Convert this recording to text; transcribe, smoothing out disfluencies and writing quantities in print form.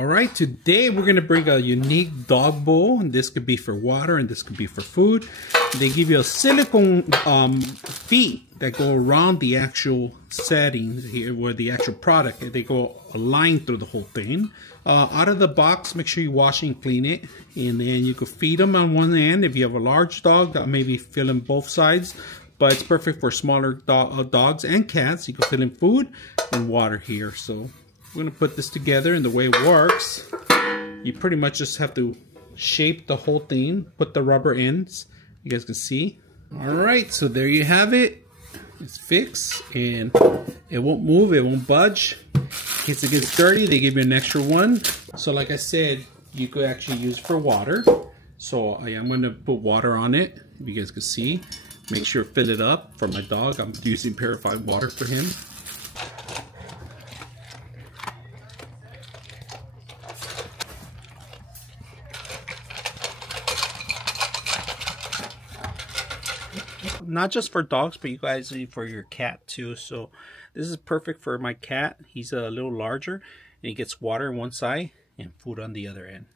All right, today we're going to bring a unique dog bowl, and this could be for water and this could be for food. They give you a silicone feet that go around the actual settings here, where the actual product, they go a line through the whole thing. Out of the box, make sure you wash and clean it, and then you could feed them on one end. If you have a large dog, that maybe fill in both sides, but it's perfect for smaller dogs and cats. You can fill in food and water here. So we're going to put this together, and the way it works, you pretty much just have to shape the whole thing, put the rubber ends, you guys can see. Alright, so there you have it. It's fixed, and it won't move, it won't budge. In case it gets dirty, they give you an extra one. So like I said, you could actually use it for water. So I am going to put water on it, if you guys can see. Make sure to fill it up. For my dog, I'm using purified water for him. Not just for dogs, but you guys, for your cat too. So this is perfect for my cat. He's a little larger, and he gets water on one side and food on the other end.